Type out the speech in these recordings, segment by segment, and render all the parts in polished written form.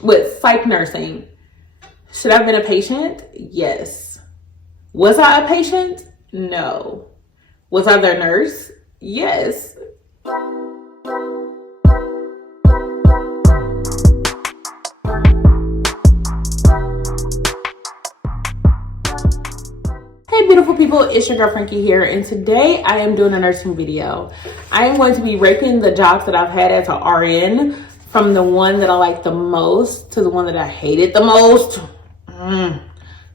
with psych nursing. Should I have been a patient? Yes. Was I a patient? No. Was I their nurse? Yes. Hey beautiful people, it's your girl Frankie here, and today I am doing a nursing video. I am going to be ranking the jobs that I've had as an RN from the one that I like the most to the one that I hated the most.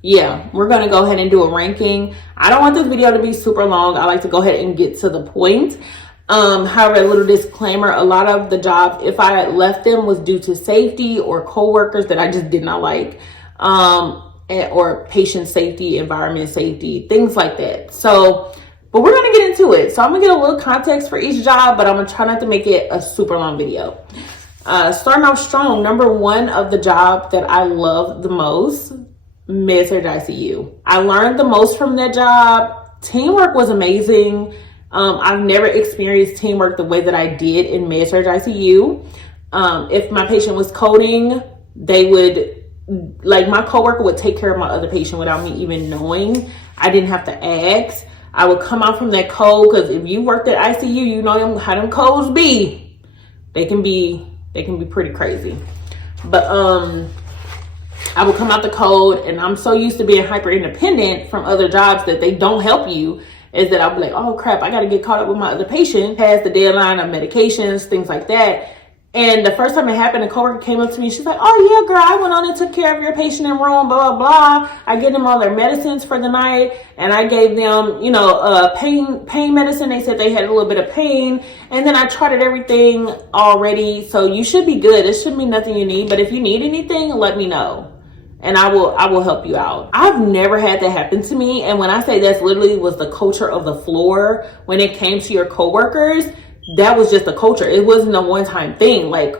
Yeah, we're going to go ahead and do a ranking. I don't want this video to be super long. I like to go ahead and get to the point. However, a little disclaimer, a lot of the jobs, if I had left them, was due to safety or coworkers that I just did not like. Or patient safety, environment safety, things like that. So, but we're going to get into it. So I'm going to get a little context for each job, but I'm going to try not to make it a super long video. Starting off strong, number one of the job that I love the most, Med-Surg ICU. I learned the most from that job. Teamwork was amazing. I've never experienced teamwork the way that I did in Med-Surg ICU. If my patient was coding, they would, like, my coworker would take care of my other patient without me even knowing. I didn't have to ask. I would come out from that code, because if you worked at ICU, you know how them codes be. They can be pretty crazy. But I would come out the code, and I'm so used to being hyper independent from other jobs that they don't help you, is that I'll be like, oh crap, I got to get caught up with my other patient, past the deadline of medications, things like that. And the first time it happened, a coworker came up to me. She's like, oh yeah, girl, I went on and took care of your patient in room, blah, blah, blah. I gave them all their medicines for the night. And I gave them, pain medicine. They said they had a little bit of pain. And then I charted everything already. So you should be good. There shouldn't be nothing you need. But if you need anything, let me know, and I will help you out. I've never had that happen to me. And when I say that's literally was the culture of the floor when it came to your coworkers, that was just the culture. It wasn't a one-time thing. Like,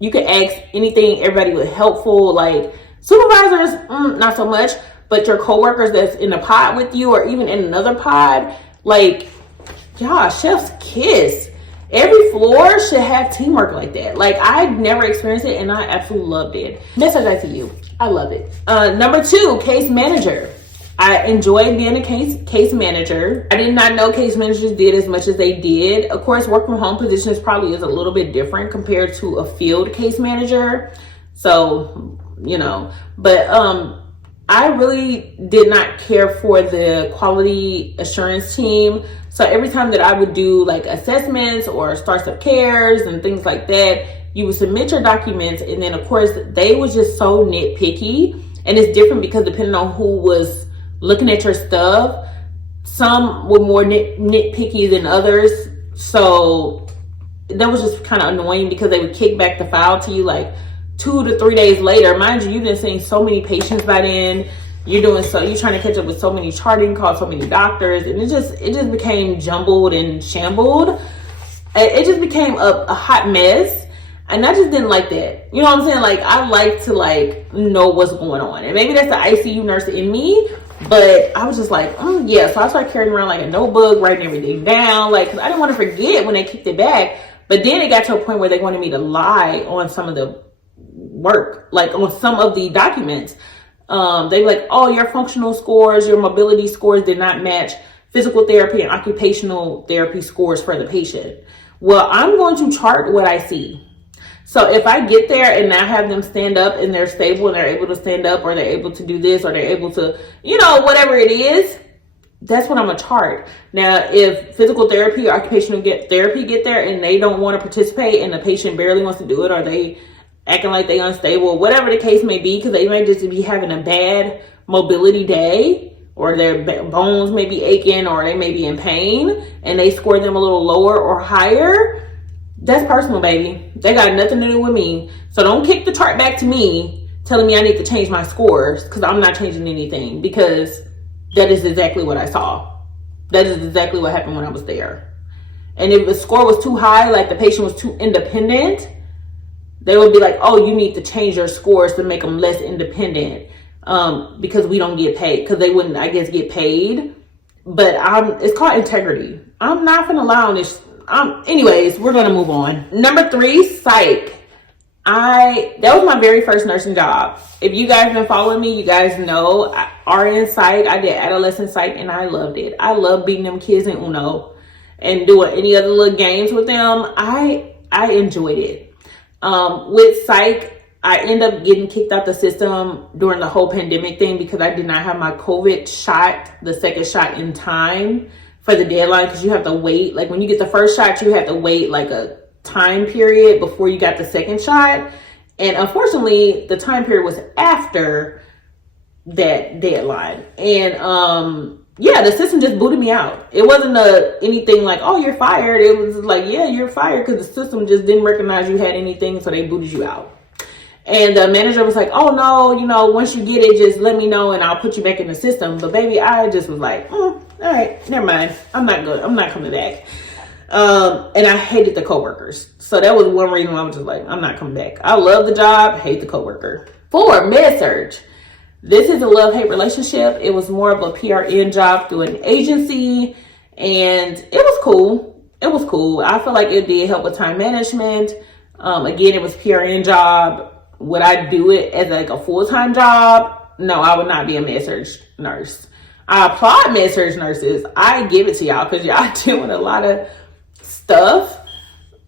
you could ask anything, everybody was helpful. Like, supervisors, not so much, but your coworkers that's in a pod with you or even in another pod, like, yeah, chef's kiss. Every floor should have teamwork like that. Like, I never experienced it, and I absolutely loved it. Med-Surg ICU, I love it. Number two, case manager. I enjoyed being a case manager. I did not know case managers did as much as they did. Of course, work from home positions probably is a little bit different compared to a field case manager. So, but I really did not care for the quality assurance team. So every time that I would do like assessments or starts of cares and things like that, you would submit your documents. And then of course they was just so nitpicky, and it's different because depending on who was looking at your stuff, some were more nitpicky than others. So that was just kind of annoying because they would kick back the file to you like 2 to 3 days later. Mind you, you've been seeing so many patients by then. You're trying to catch up with so many charting calls, so many doctors, and it just became jumbled and shambled. It just became a hot mess. And I just didn't like that. You know what I'm saying? Like, I like to know what's going on. And maybe that's the ICU nurse in me. But I was just like, yeah. So I started carrying around like a notebook, writing everything down. Like, 'cause I didn't want to forget when they kicked it back. But then it got to a point where they wanted me to lie on some of the work, like on some of the documents. They were like, oh, your functional scores, your mobility scores did not match physical therapy and occupational therapy scores for the patient. Well, I'm going to chart what I see. So if I get there and I have them stand up and they're stable and they're able to stand up, or they're able to do this, or they're able to, whatever it is, that's what I'm gonna chart. Now, if physical therapy or occupational therapy get there and they don't want to participate and the patient barely wants to do it, or they acting like they unstable, whatever the case may be, because they might just be having a bad mobility day, or their bones may be aching, or they may be in pain, and they score them a little lower or higher, that's personal, baby. They got nothing to do with me. So don't kick the chart back to me telling me I need to change my scores, because I'm not changing anything, because that is exactly what I saw. That is exactly what happened when I was there. And if the score was too high, like the patient was too independent, they would be like, oh, you need to change your scores to make them less independent, because we don't get paid. Because they wouldn't, I guess, get paid. But it's called integrity. I'm not going to allow this. Anyways, we're going to move on. Number 3, psych. that was my very first nursing job. If you guys been following me, you guys know RN psych. I did adolescent psych and I loved it. I love beating them kids in Uno and doing any other little games with them. I enjoyed it. With psych, I ended up getting kicked out the system during the whole pandemic thing because I did not have my COVID shot, the second shot, in time for the deadline, because you have to wait. Like when you get the first shot, you have to wait like a time period before you got the second shot. And unfortunately, the time period was after that deadline. And yeah, the system just booted me out. It wasn't anything like, oh, you're fired. It was like, yeah, you're fired, because the system just didn't recognize you had anything, so they booted you out. And the manager was like, oh no, you know, once you get it, just let me know and I'll put you back in the system. But baby, I just was like, all right, never mind. I'm not good. I'm not coming back. And I hated the coworkers. So that was one reason why I was just like, I'm not coming back. I love the job, hate the coworker. 4, Med-Surg. This is a love-hate relationship. It was more of a PRN job through an agency, and it was cool. It was cool. I feel like it did help with time management. Again, it was PRN job. Would I do it as like a full-time job? No, I would not be a Med-Surg nurse. I applaud Med-Surg nurses. I give it to y'all because y'all doing a lot of stuff.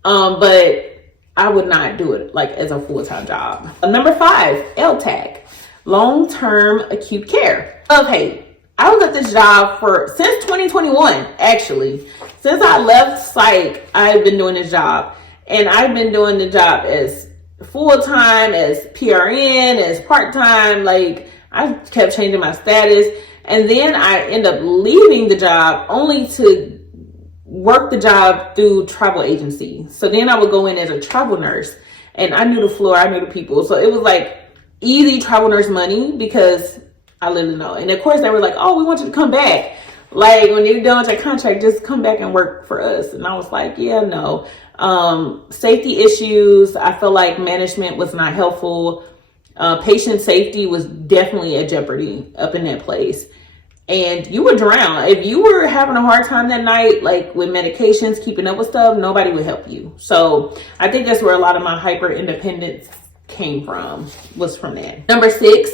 But I would not do it like as a full-time job. Number 5, LTACH, long-term acute care. Okay, I was at this job since 2021, actually. Since I left psych, I've been doing this job. And I've been doing the job as full-time, as PRN, as part-time. Like, I kept changing my status. And then I end up leaving the job only to work the job through travel agency. So then I would go in as a travel nurse, and I knew the floor, I knew the people. So it was like easy travel nurse money because I lived in know. And of course they were like, oh, we want you to come back. Like when you're done with your contract, just come back and work for us. And I was like, yeah, no. Safety issues. I feel like management was not helpful. Patient safety was definitely at jeopardy up in that place. And you would drown. If you were having a hard time that night, like with medications, keeping up with stuff, nobody would help you. So I think that's where a lot of my hyper independence came from, was from that. Number 6,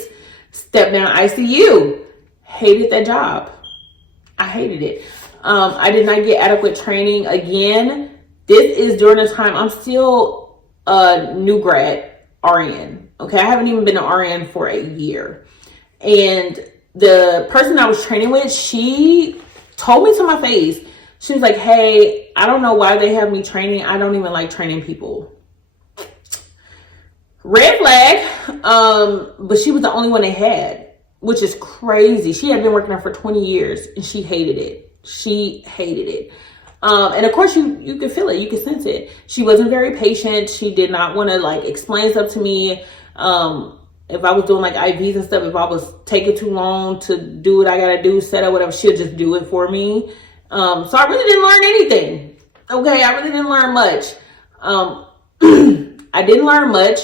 step down ICU. Hated that job. I hated it. I did not get adequate training. Again, this is during the time I'm still a new grad RN. Okay, I haven't even been an RN for a year. And the person I was training with, she told me to my face, she was like, hey, I don't know why they have me training. I don't even like training people. Red flag. But she was the only one they had, which is crazy. She had been working there for 20 years and she hated it. She hated it. And of course you could feel it. You could sense it. She wasn't very patient. She did not want to like explain stuff to me. If I was doing like IVs and stuff, if I was taking too long to do what I gotta do, set up whatever, she'll just do it for me. So I really didn't learn anything. Okay, I really didn't learn much. I didn't learn much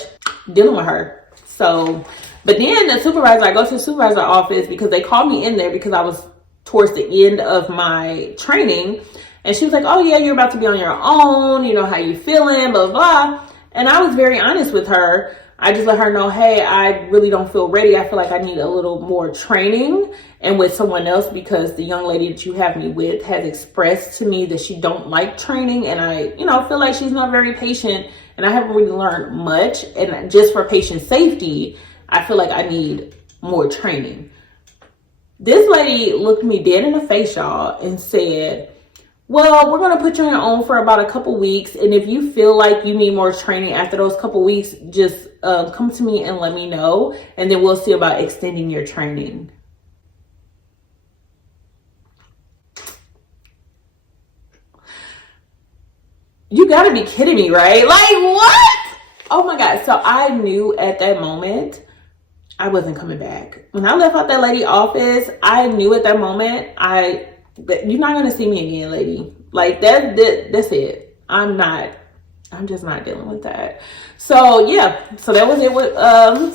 dealing with her. So, but then the supervisor, I go to the supervisor office because they called me in there because I was towards the end of my training. And she was like, oh yeah, you're about to be on your own. You know, how you feeling, blah, blah. And I was very honest with her. I just let her know, hey, I really don't feel ready. I feel like I need a little more training and with someone else, because the young lady that you have me with has expressed to me that she don't like training. And I, feel like she's not very patient and I haven't really learned much. And just for patient safety, I feel like I need more training. This lady looked me dead in the face, y'all, and said, well, we're going to put you on your own for about a couple weeks. And if you feel like you need more training after those couple weeks, just come to me and let me know. And then we'll see about extending your training. You got to be kidding me, right? Like, what? Oh my God. So I knew at that moment I wasn't coming back. When I left out that lady office, I knew at that moment, you're not going to see me again, lady. Like that's it. I'm just not dealing with that. So yeah, so that was it with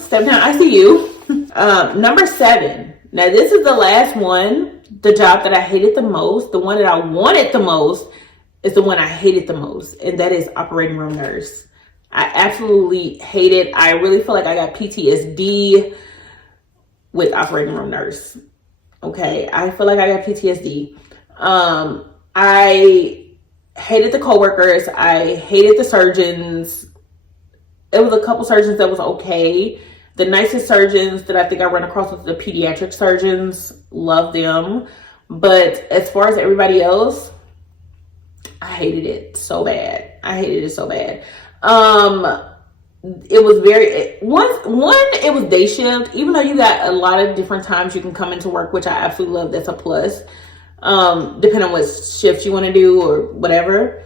step down ICU. Number 7. Now this is the last one. The job that I hated the most, the one that I wanted the most, is the one I hated the most, and that is operating room nurse. I absolutely hate it. I really feel like I got PTSD with operating room nurse. Okay, I feel like I got PTSD. I hated the coworkers. I hated the surgeons. It was a couple surgeons that was okay. The nicest surgeons that I think I ran across was the pediatric surgeons. Love them. But as far as everybody else, I hated it so bad. I hated it so bad. It was very, it was day shift. Even though you got a lot of different times you can come into work, which I absolutely love. That's a plus. Depending on what shift you want to do or whatever.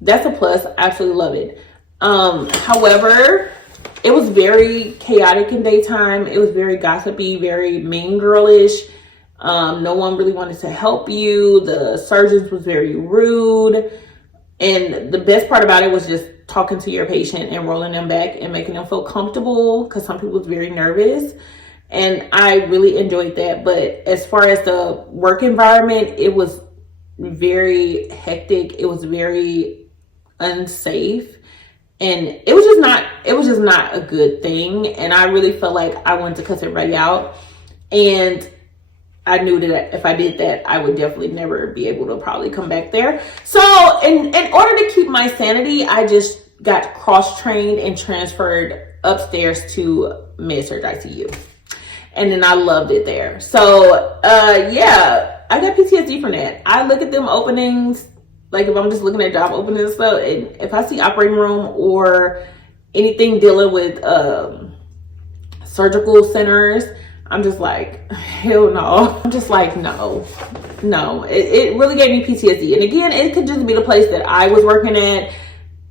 That's a plus. I absolutely love it. However, it was very chaotic in daytime. It was very gossipy, very mean girlish. No one really wanted to help you. The surgeons was very rude. And the best part about it was just talking to your patient and rolling them back and making them feel comfortable, because some people was very nervous. And I really enjoyed that. But as far as the work environment, it was very hectic. It was very unsafe. And it was just not a good thing. And I really felt like I wanted to cuss everybody out. And I knew that if I did that, I would definitely never be able to probably come back there. So in order to keep my sanity, I just got cross-trained and transferred upstairs to Med-Surg ICU. And then I loved it there. So yeah, I got PTSD from that. I look at them openings, like if I'm just looking at job openings and stuff, and if I see operating room or anything dealing with surgical centers, I'm just like, hell no. I'm just like, no. It really gave me PTSD. And again, it could just be the place that I was working at.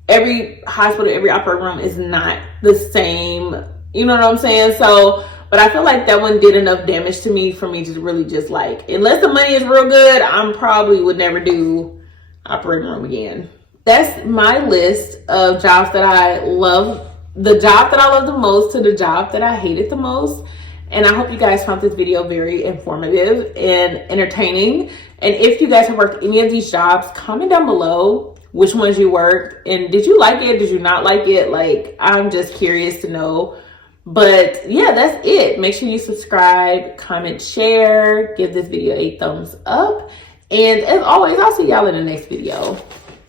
Every hospital, every operating room is not the same. You know what I'm saying? So, but I feel like that one did enough damage to me for me to really just like, unless the money is real good, I'm probably would never do operating room again. That's my list of jobs that I love. The job that I love the most to the job that I hated the most. And I hope you guys found this video very informative and entertaining. And if you guys have worked any of these jobs, comment down below which ones you worked. And did you like it? Did you not like it? Like, I'm just curious to know. But yeah, that's it. Make sure you subscribe, comment, share, give this video a thumbs up. And as always, I'll see y'all in the next video.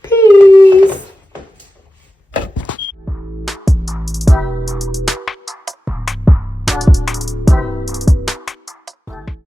Peace.